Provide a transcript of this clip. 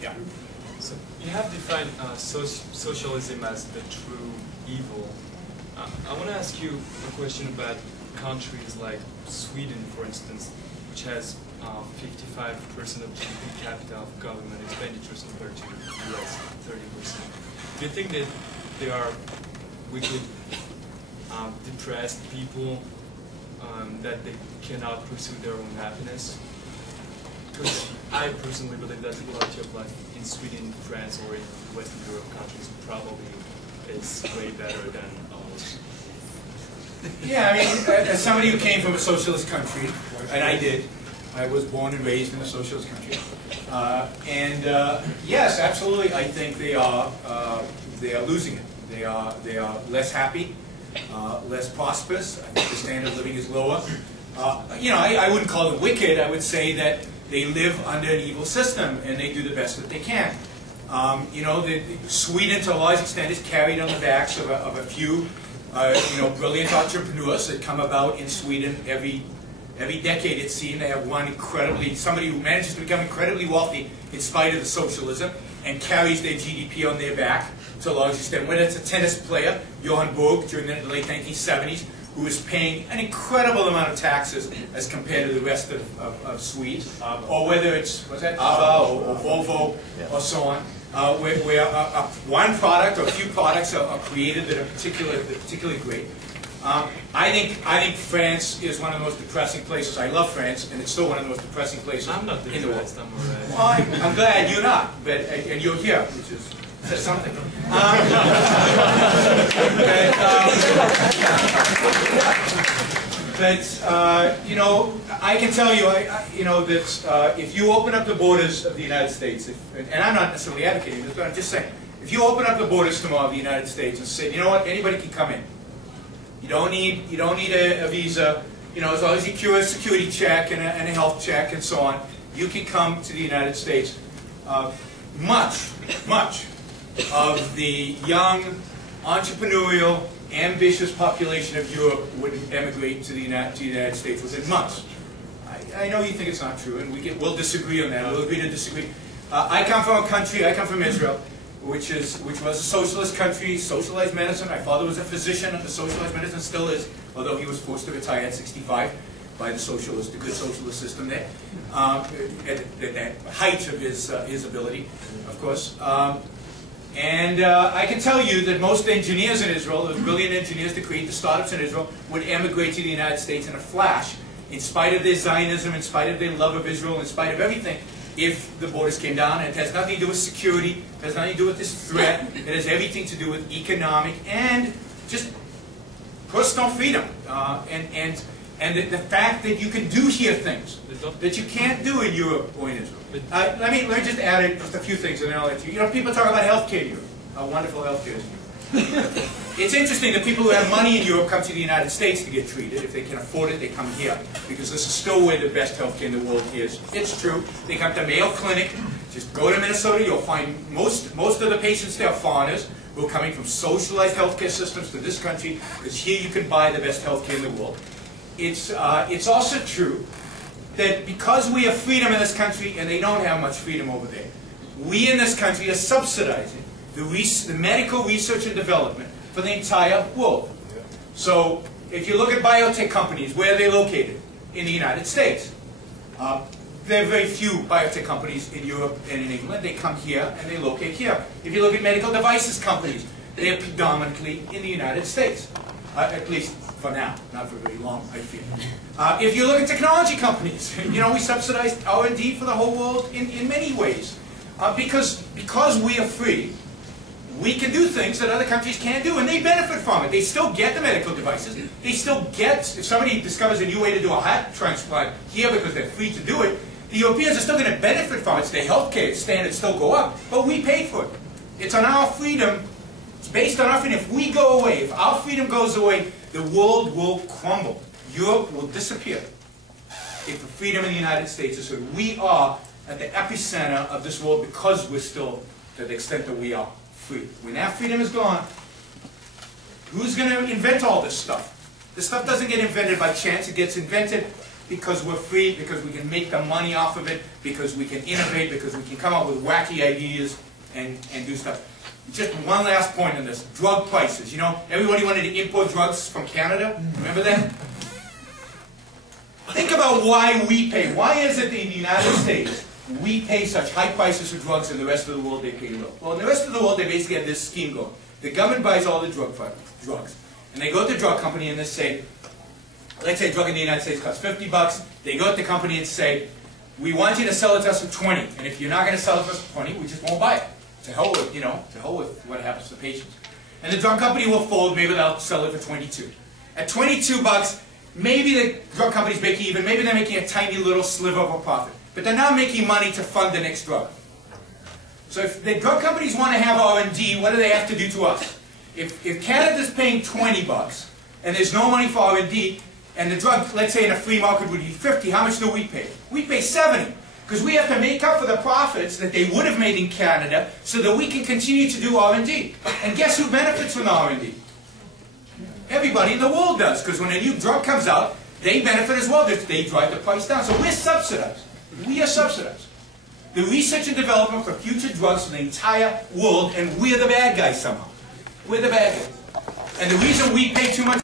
Yeah. So you have defined socialism as the true evil. I want to ask you a question about countries like Sweden, for instance, which has 55% of GDP per capita of government expenditures compared to US 30%. Do you think that they are wicked, depressed people, that they cannot pursue their own happiness? Because I personally believe that the quality of life in Sweden, France, or in Western Europe countries probably is way better than ours. Yeah, I mean, as somebody who came from a socialist country, and I did, I was born and raised in a socialist country, yes, absolutely, I think they are losing it. They are less happy, less prosperous. I think the standard of living is lower. You know, I wouldn't call them wicked. I would say that they live under an evil system and they do the best that they can. You know, Sweden, to a large extent, is carried on the backs of a few, you know, brilliant entrepreneurs that come about in Sweden every decade. It seems they have somebody who manages to become incredibly wealthy in spite of the socialism and carries their GDP on their back to a large extent. Whether it's a tennis player, Yaron Brook, during the late 1970s, who is paying an incredible amount of taxes as compared to the rest of Swedes, or whether it's ABBA or Volvo or so on, where one product or a few products are created that are particularly great. I think France is one of the most depressing places. I love France, and it's still one of the most depressing places I'm not in the world. I'm alright. Well, I'm glad you're not, and you're here, which says something. But you know, I can tell you, you know, that if you open up the borders of the United States, and I'm not necessarily advocating this, but I'm just saying, if you open up the borders tomorrow of the United States and say, you know what, anybody can come in. You don't need a visa. You know, as long as you cure a security check and a health check and so on, you can come to the United States. Much of the young, entrepreneurial, ambitious population of Europe would emigrate to the United States within months. I know you think it's not true, and we'll disagree on that. We'll agree to disagree. I come from a country. I come from Israel, which was a socialist country, socialized medicine. My father was a physician of the socialized medicine, still is, although he was forced to retire at 65 by the good socialist system there, at the height of his ability, of course. I can tell you that most engineers in Israel, those brilliant engineers to create the startups in Israel, would emigrate to the United States in a flash, in spite of their Zionism, in spite of their love of Israel, in spite of everything, if the borders came down. And it has nothing to do with security, it has nothing to do with this threat, it has everything to do with economic and just personal freedom. And the fact that you can do here things that you can't do in Europe or in Israel. Let me just add just a few things and then I'll let you. You know, people talk about healthcare in Europe, how wonderful healthcare is in Europe. It's interesting that people who have money in Europe come to the United States to get treated. If they can afford it, they come here, because this is still where the best healthcare in the world is. It's true. They come to Mayo Clinic. Just go to Minnesota. You'll find most of the patients there are foreigners who are coming from socialized healthcare systems to this country, because here you can buy the best healthcare in the world. It's also true that because we have freedom in this country and they don't have much freedom over there, we in this country are subsidizing the medical research and development for the entire world. So if you look at biotech companies, where are they located? In the United States. There are very few biotech companies in Europe and in England. They come here and they locate here. If you look at medical devices companies, they are predominantly in the United States. At least for now, not for very long, I feel. If you look at technology companies, you know, we subsidize R&D for the whole world in many ways. Because we are free, we can do things that other countries can't do, and they benefit from it. They still get the medical devices. They still get, if somebody discovers a new way to do a heart transplant here because they're free to do it, the Europeans are still going to benefit from it. Their healthcare standards still go up, but we paid for it. It's on our freedom. It's based on our freedom. If we go away, if our freedom goes away, the world will crumble. Europe will disappear. If the freedom in the United States is so, we are at the epicenter of this world because we're still to the extent that we are free. When that freedom is gone, who's going to invent all this stuff? This stuff doesn't get invented by chance. It gets invented Because we're free, because we can make the money off of it, because we can innovate, because we can come up with wacky ideas and do stuff. Just one last point on this. Drug prices. You know, everybody wanted to import drugs from Canada. Remember that? Think about why we pay. Why is it that in the United States we pay such high prices for drugs and the rest of the world they pay low? Well, in the rest of the world they basically have this scheme going. The government buys all the drugs. And they go to the drug company and they say, let's say a drug in the United States costs $50. They go to the company and say, we want you to sell it to us for 20. And if you're not going to sell it to us for 20, we just won't buy it. To hell with, you know, to hell with what happens to the patients. And the drug company will fold, maybe they'll sell it for 22. At $22, maybe the drug company's making even, maybe they're making a tiny little sliver of a profit. But they're not making money to fund the next drug. So if the drug companies want to have R&D, what do they have to do to us? If Canada's paying $20 and there's no money for R&D, and the drug, let's say in a free market would be 50, how much do we pay? We pay 70. Because we have to make up for the profits that they would have made in Canada so that we can continue to do R&D. And guess who benefits from R&D? Everybody in the world does. Because when a new drug comes out, they benefit as well. They drive the price down. So we're subsidized. We are subsidized. The research and development for future drugs for the entire world, and we're the bad guys somehow. We're the bad guys. And the reason we pay too much